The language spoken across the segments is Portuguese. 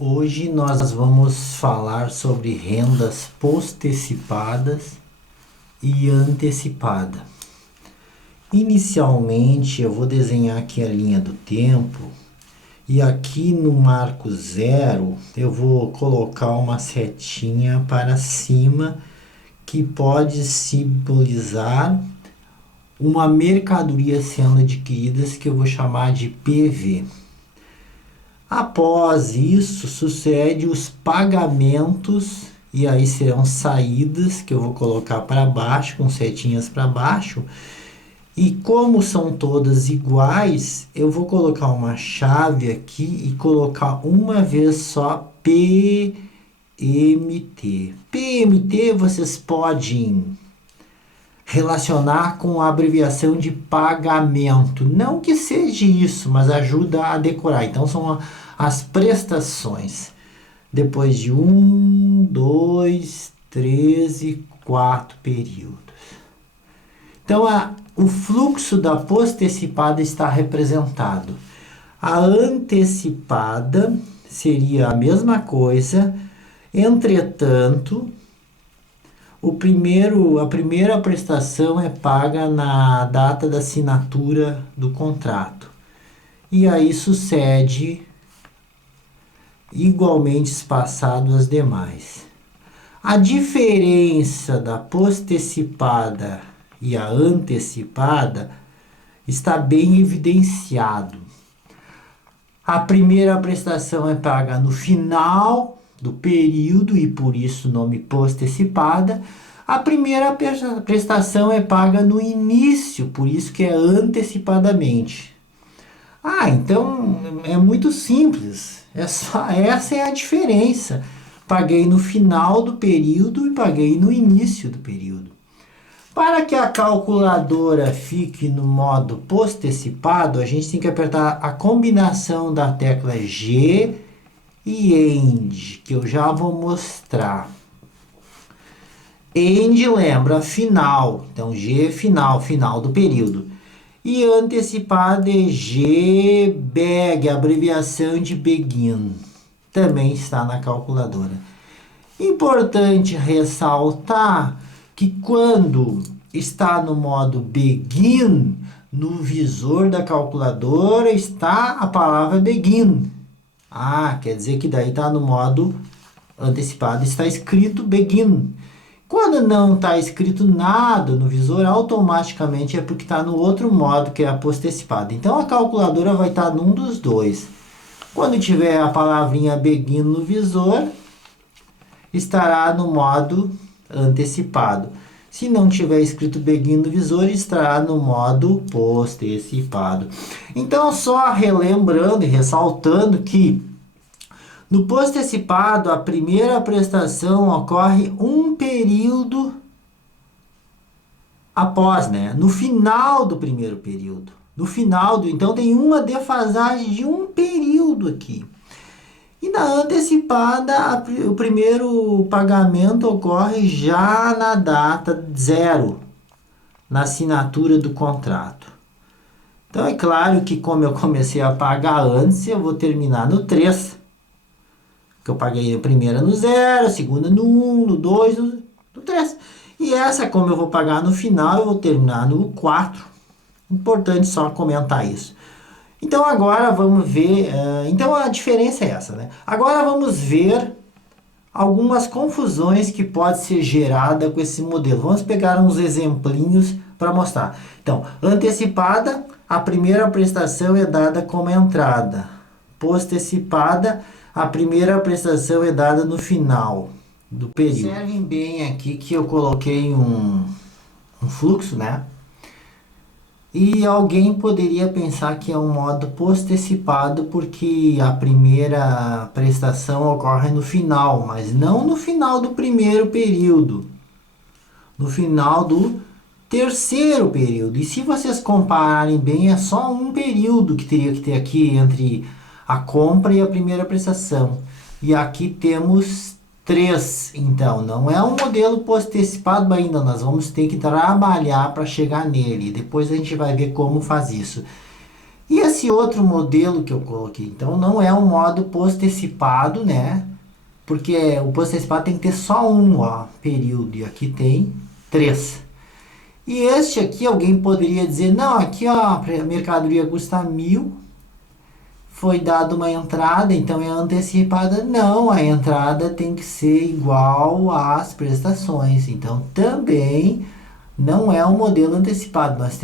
Hoje nós vamos falar sobre rendas postecipadas e antecipada. Inicialmente eu vou desenhar aqui a linha do tempo e aqui no marco zero eu vou colocar uma setinha para cima que pode simbolizar uma mercadoria sendo adquirida que eu vou chamar de PV. Após isso, sucede os pagamentos, e aí serão saídas que eu vou colocar para baixo, com setinhas para baixo. E como são todas iguais, eu vou colocar uma chave aqui e colocar uma vez só PMT. PMT vocês podem relacionar com a abreviação de pagamento. Não que seja isso, mas ajuda a decorar. Então são as prestações. Depois de 1, 2, 3 e 4 períodos. Então o fluxo da postecipada está representado. A antecipada seria a mesma coisa, entretanto, a primeira prestação é paga na data da assinatura do contrato. E aí sucede igualmente espaçado as demais. A diferença da postecipada e a antecipada está bem evidenciado. A primeira prestação é paga no final do período e por isso o nome postecipada. A primeira prestação é paga no início, por isso que é antecipadamente. Então é muito simples. Essa é a diferença. Paguei no final do período e paguei no início do período. Para que a calculadora fique no modo postecipado, a gente tem que apertar a combinação da tecla G e END, que eu já vou mostrar. END lembra final, então G é final do período. E antecipada é GBEG, abreviação de begin. Também está na calculadora. Importante ressaltar que quando está no modo begin, no visor da calculadora está a palavra begin. Quer dizer que daí está no modo antecipado, está escrito begin. Quando não está escrito nada no visor, automaticamente é porque está no outro modo, que é a postecipada. Então a calculadora vai estar num dos dois. Quando tiver a palavrinha begin no visor, estará no modo antecipado. Se não tiver escrito begin no visor, estará no modo postecipado. Então, só relembrando e ressaltando que no postecipado, a primeira prestação ocorre um período após, no final do primeiro período. Então tem uma defasagem de um período aqui. E na antecipada, o primeiro pagamento ocorre já na data 0, na assinatura do contrato. Então é claro que como eu comecei a pagar antes, eu vou terminar no 3. Que eu paguei a primeira no 0, a segunda no 1, no 2, no 3. E essa, como eu vou pagar no final, eu vou terminar no 4. Importante só comentar isso. Então agora vamos ver, então a diferença é essa, Agora vamos ver algumas confusões que pode ser gerada com esse modelo. Vamos pegar uns exemplinhos para mostrar. Então, antecipada, a primeira prestação é dada como entrada. Postecipada, a primeira prestação é dada no final do período. Observem bem aqui que eu coloquei um fluxo, E alguém poderia pensar que é um modo postecipado porque a primeira prestação ocorre no final, mas não no final do primeiro período, no final do terceiro período. E se vocês compararem bem, é só um período que teria que ter aqui entre a compra e a primeira prestação. E aqui temos 3, então, não é um modelo postecipado ainda, nós vamos ter que trabalhar para chegar nele. Depois a gente vai ver como faz isso. E esse outro modelo que eu coloquei, então, não é um modo postecipado, né? Porque o postecipado tem que ter só um, ó, período, e aqui tem 3. E este aqui, alguém poderia dizer, não, aqui ó, a mercadoria custa 1.000, foi dada uma entrada, então é antecipada. Não, a entrada tem que ser igual às prestações. Então também não é um modelo antecipado. Nós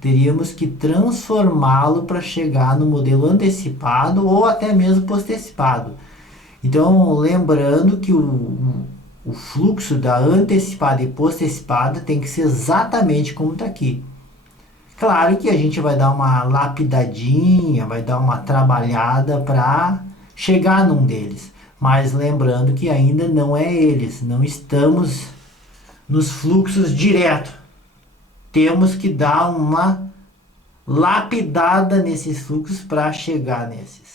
teríamos que transformá-lo para chegar no modelo antecipado ou até mesmo postecipado. Então, lembrando que o fluxo da antecipada e postecipada tem que ser exatamente como está aqui. Claro que a gente vai dar uma lapidadinha, vai dar uma trabalhada para chegar num deles. Mas lembrando que ainda não é eles, não estamos nos fluxos direto. Temos que dar uma lapidada nesses fluxos para chegar nesses.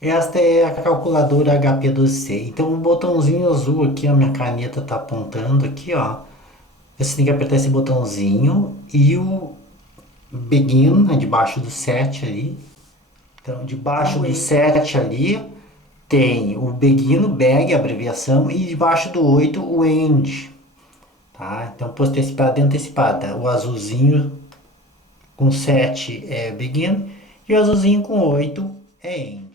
Esta é a calculadora HP12C. Então o botãozinho azul aqui, a minha caneta está apontando aqui, ó. Você tem que apertar esse botãozinho e o Begin, né, debaixo do 7 ali. Então, debaixo do 7 ali tem o Begin, o Bag, a abreviação, e debaixo do 8 o End. Tá? Então, postecipada e antecipada. O azulzinho com 7 é Begin e o azulzinho com 8 é End.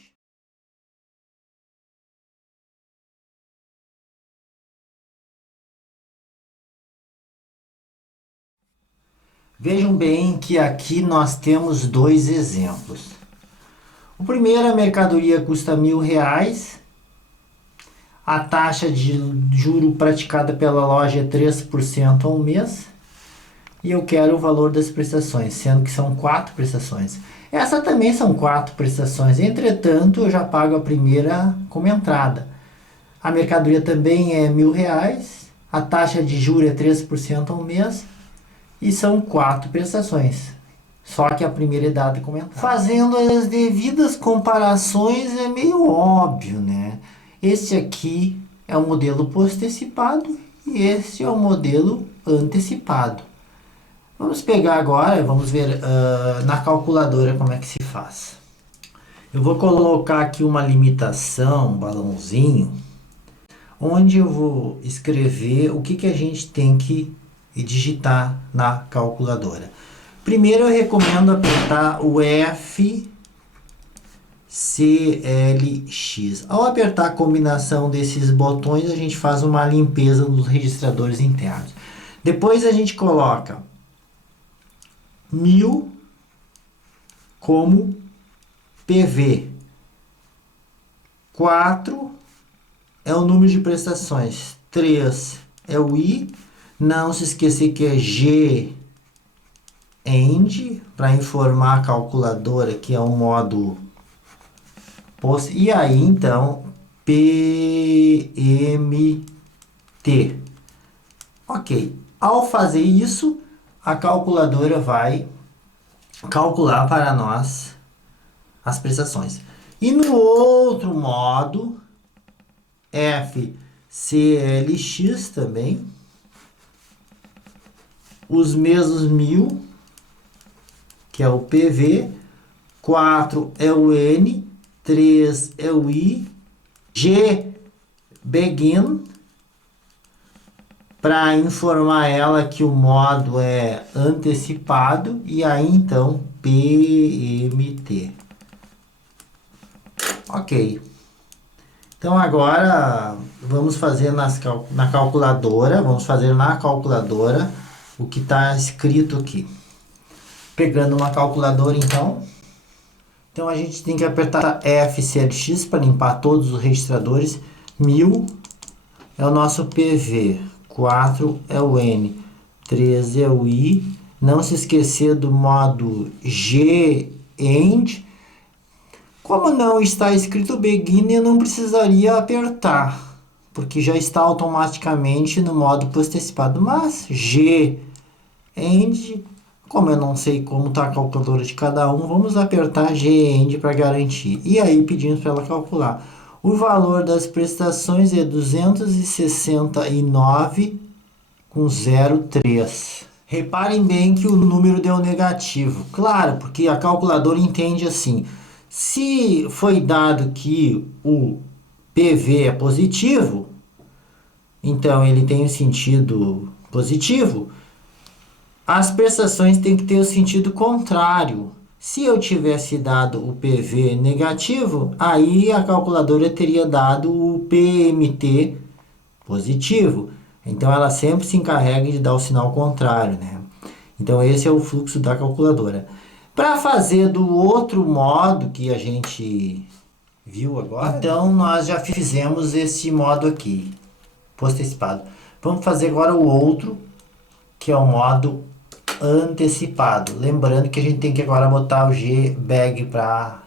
Vejam bem que aqui nós temos dois exemplos. O primeiro, a mercadoria custa R$ 1.000, a taxa de juro praticada pela loja é 3% ao mês e eu quero o valor das prestações, sendo que são 4 prestações. Essa também são 4 prestações, entretanto eu já pago a primeira como entrada. A mercadoria também é R$ 1.000, a taxa de juro é 3% ao mês e são 4 prestações. Só que a primeira é dada como entrada. Fazendo as devidas comparações é meio óbvio, né? Este aqui é o modelo postecipado e este é o modelo antecipado. Vamos pegar agora, vamos ver na calculadora como é que se faz. Eu vou colocar aqui uma limitação, um balãozinho, onde eu vou escrever o que a gente tem que digitar na calculadora. Primeiro eu recomendo apertar o FCLX. Ao apertar a combinação desses botões, a gente faz uma limpeza nos registradores internos. Depois a gente coloca 1.000 como PV. 4 é o número de prestações. 3 é o I. Não se esquecer que é G End, para informar a calculadora que é um modo post. E aí, então, PMT. Ok. Ao fazer isso, a calculadora vai calcular para nós as prestações. E no outro modo, FCLX também, os mesmos 1.000, que é o PV, 4 é o N, 3 é o I, G Begin, para informar ela que o modo é antecipado, e aí então PMT. Ok. Então agora vamos fazer na calculadora, o que está escrito aqui. Pegando uma calculadora então a gente tem que apertar FCLX para limpar todos os registradores. 1.000 é o nosso PV, 4 é o N, 3 é o I. Não se esquecer do modo GEND. Como não está escrito Begin, eu não precisaria apertar, porque já está automaticamente no modo postecipado. Mas GEND, como eu não sei como está a calculadora de cada um, vamos apertar GEND para garantir. E aí pedimos para ela calcular. O valor das prestações é 269,03. Reparem bem que o número deu negativo. Claro, porque a calculadora entende assim. Se foi dado que o PV é positivo, então ele tem um sentido positivo, as prestações têm que ter o sentido contrário. Se eu tivesse dado o PV negativo, aí a calculadora teria dado o PMT positivo. Então ela sempre se encarrega de dar o sinal contrário, né? Então esse é o fluxo da calculadora. Para fazer do outro modo que a gente viu agora, então nós já fizemos esse modo aqui, postecipado. Vamos fazer agora o outro, que é o modo antecipado. Lembrando que a gente tem que agora botar o gbag para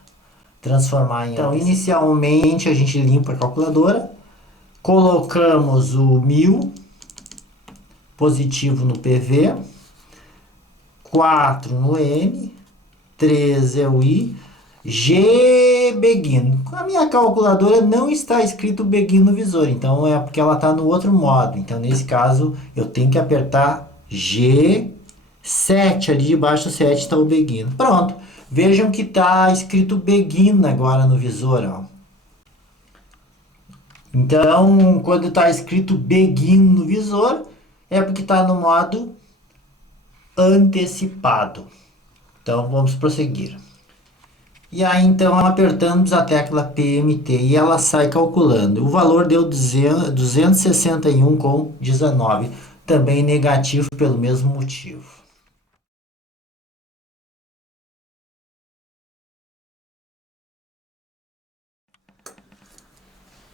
transformar em Então, inicialmente a gente limpa a calculadora, colocamos o 1000 positivo no PV, 4 no N, 3 é o I, G begin. A minha calculadora não está escrito begin no visor, então é porque ela está no outro modo. Então, nesse caso, eu tenho que apertar G7, ali debaixo do 7 está o begin. Pronto. Vejam que está escrito begin agora no visor, ó. Então, quando está escrito begin no visor, é porque está no modo antecipado. Então, vamos prosseguir. E aí, então, apertamos a tecla PMT e ela sai calculando. O valor deu 261,19, também negativo pelo mesmo motivo.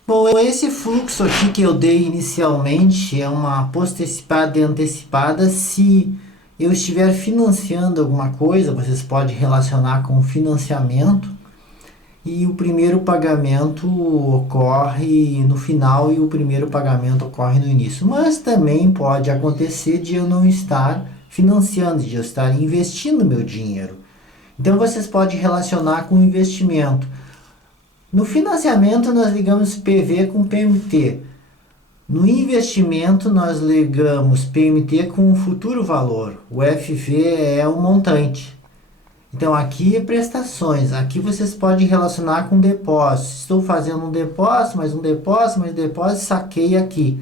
Bom, esse fluxo aqui que eu dei inicialmente é uma postecipada e antecipada. Se eu estiver financiando alguma coisa, vocês podem relacionar com financiamento e o primeiro pagamento ocorre no final e o primeiro pagamento ocorre no início. Mas também pode acontecer de eu não estar financiando, de eu estar investindo meu dinheiro. Então vocês podem relacionar com investimento. No financiamento nós ligamos PV com PMT. No investimento nós ligamos PMT com o futuro valor. O FV é o montante. Então aqui é prestações. Aqui vocês podem relacionar com depósito. Estou fazendo um depósito, mais um depósito, mais um depósito, saquei aqui.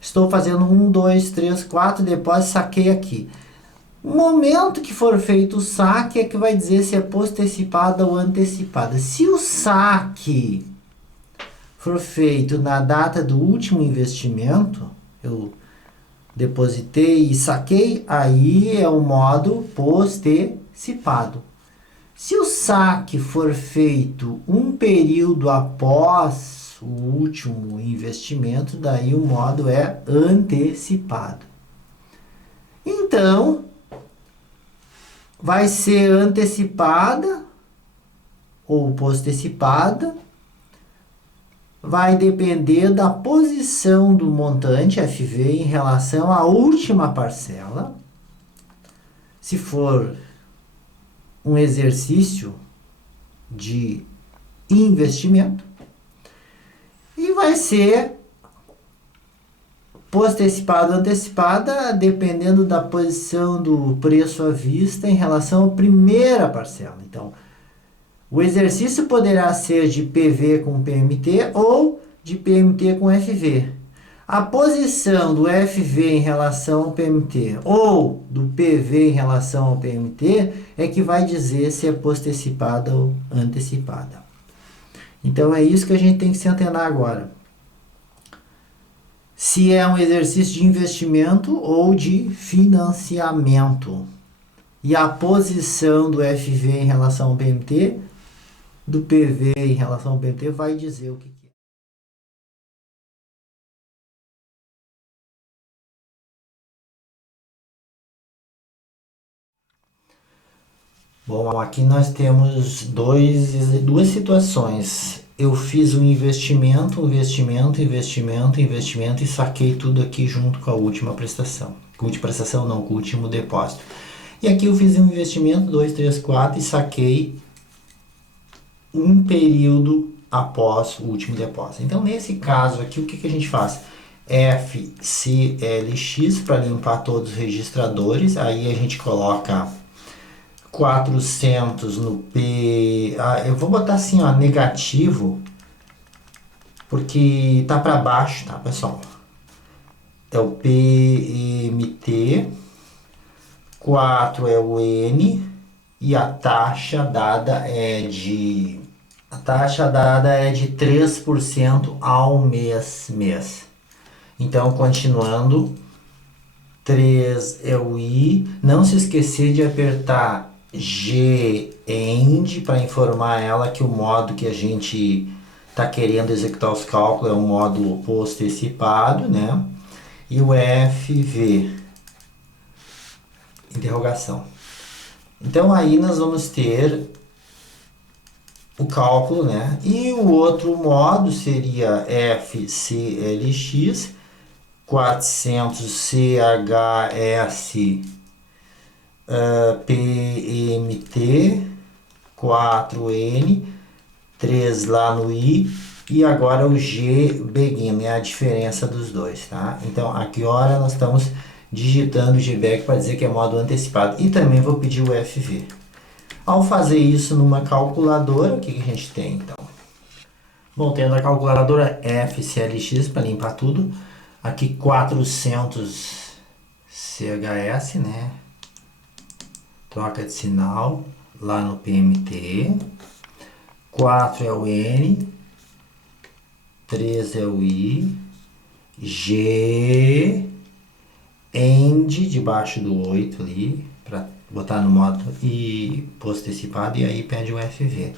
Estou fazendo 1, 2, 3, 4 depósitos, saquei aqui. O momento que for feito o saque é que vai dizer se é postecipada ou antecipada. Se o saque for feito na data do último investimento, eu depositei e saquei, aí é o modo postecipado. Se o saque for feito um período após o último investimento, daí o modo é antecipado. Então, vai ser antecipada ou postecipada, vai depender da posição do montante FV em relação à última parcela. Se for um exercício de investimento, e vai ser postecipada ou antecipada, dependendo da posição do preço à vista em relação à primeira parcela. Então, o exercício poderá ser de PV com PMT ou de PMT com FV. A posição do FV em relação ao PMT ou do PV em relação ao PMT é que vai dizer se é postecipada ou antecipada. Então, é isso que a gente tem que se antenar agora. Se é um exercício de investimento ou de financiamento. E a posição do FV em relação ao PMT, do PV em relação ao PMT, vai dizer o que é. Bom, aqui nós temos duas situações. Eu fiz um investimento e saquei tudo aqui junto com a última prestação. Com a última prestação não, com o último depósito. E aqui eu fiz um investimento, 2, 3, 4, e saquei um período após o último depósito. Então, nesse caso aqui, o que a gente faz? FCLX para limpar todos os registradores, aí a gente coloca 400 no P, eu vou botar assim, ó, negativo, porque tá para baixo, tá, pessoal? É o PMT, 4 é o N, e a taxa dada é de 3% ao mês. Então, continuando, 3 é o I. Não se esquecer de apertar GEND para informar ela que o modo que a gente está querendo executar os cálculos é um módulo postecipado, né? E o FV, interrogação. Então aí nós vamos ter o cálculo, né? E o outro modo seria FCLX, 400 CHS PMT, 4N, 3 lá no I, e agora o G begin, é a diferença dos dois, tá? Então, aqui hora nós estamos digitando o GBEG para dizer que é modo antecipado. E também vou pedir o FV. Ao fazer isso numa calculadora, o que a gente tem, então? Bom, tendo a calculadora FCLX para limpar tudo, aqui 400 CHS, né? Troca de sinal lá no PMT. 4 é o N, 3 é o I, G, END debaixo do 8 ali, para botar no modo e postecipado, e aí pede o FV.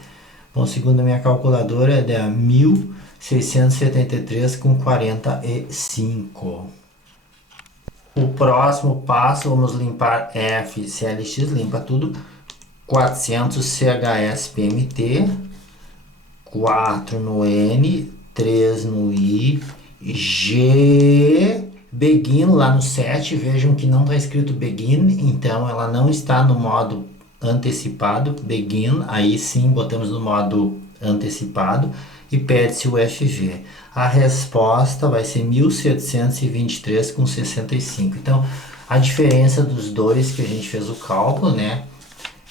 Bom, segundo a minha calculadora, dá 1.673,45. O próximo passo, vamos limpar FCLX, limpa tudo, 400 CHS PMT, 4 no N, 3 no I, G, begin lá no 7, vejam que não está escrito begin, então ela não está no modo antecipado, begin, aí sim botamos no modo antecipado e pede-se o FV. A resposta vai ser 1.723,65. Então, a diferença dos dois que a gente fez o cálculo, né?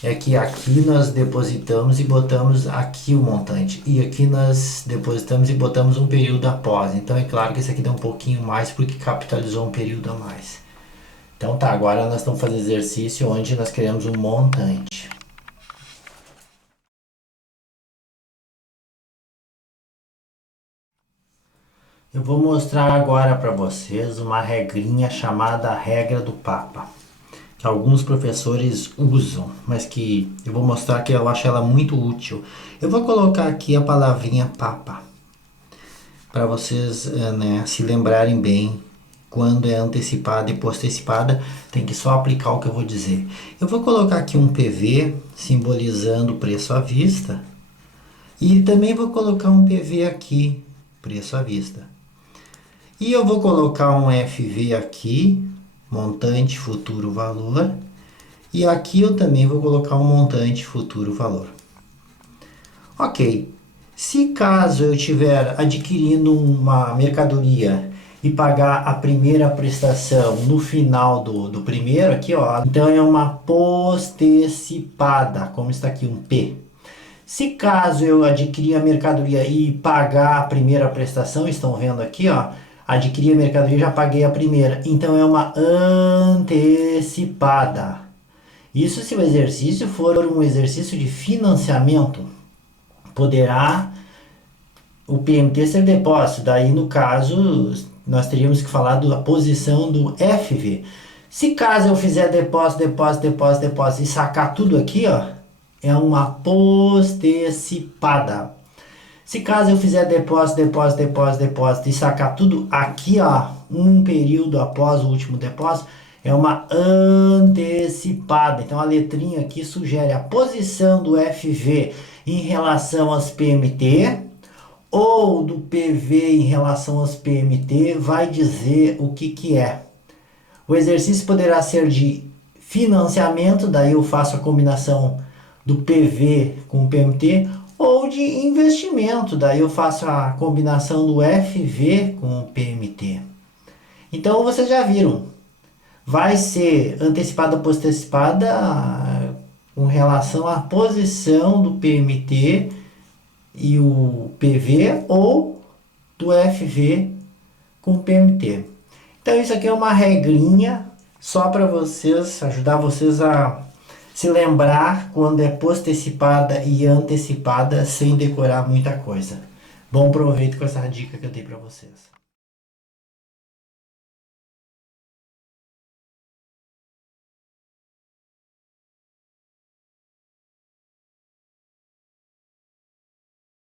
É que aqui nós depositamos e botamos aqui o montante. E aqui nós depositamos e botamos um período após. Então é claro que esse aqui dá um pouquinho mais porque capitalizou um período a mais. Então tá, agora nós estamos fazendo exercício onde nós queremos um montante. Eu vou mostrar agora para vocês uma regrinha chamada regra do Papa, que alguns professores usam, mas que eu vou mostrar que eu acho ela muito útil. Eu vou colocar aqui a palavrinha Papa, para vocês se lembrarem bem, quando é antecipada e postecipada, tem que só aplicar o que eu vou dizer. Eu vou colocar aqui um PV, simbolizando o preço à vista, e também vou colocar um PV aqui, preço à vista. E eu vou colocar um FV aqui, montante, futuro, valor. E aqui eu também vou colocar um montante, futuro, valor. Ok. Se caso eu estiver adquirindo uma mercadoria e pagar a primeira prestação no final do primeiro aqui, ó, então é uma postecipada, como está aqui um P. Se caso eu adquirir a mercadoria e pagar a primeira prestação, estão vendo aqui, ó, adquiri a mercadoria e já paguei a primeira. Então é uma antecipada. Isso se o exercício for um exercício de financiamento. Poderá o PMT ser depósito. Daí no caso nós teríamos que falar da posição do FV. Se caso eu fizer depósito e sacar tudo aqui, ó, é uma postecipada. Se caso eu fizer depósito e sacar tudo aqui, ó, um período após o último depósito, é uma antecipada. Então a letrinha aqui sugere a posição do FV em relação às PMT ou do PV em relação às PMT, vai dizer o que é. O exercício poderá ser de financiamento, daí eu faço a combinação do PV com o PMT, ou de investimento. Daí eu faço a combinação do FV com o PMT. Então vocês já viram, vai ser antecipada ou postecipada com relação à posição do PMT e o PV ou do FV com o PMT. Então isso aqui é uma regrinha só para vocês, ajudar vocês a se lembrar quando é postecipada e antecipada sem decorar muita coisa. Bom proveito com essa dica que eu dei para vocês.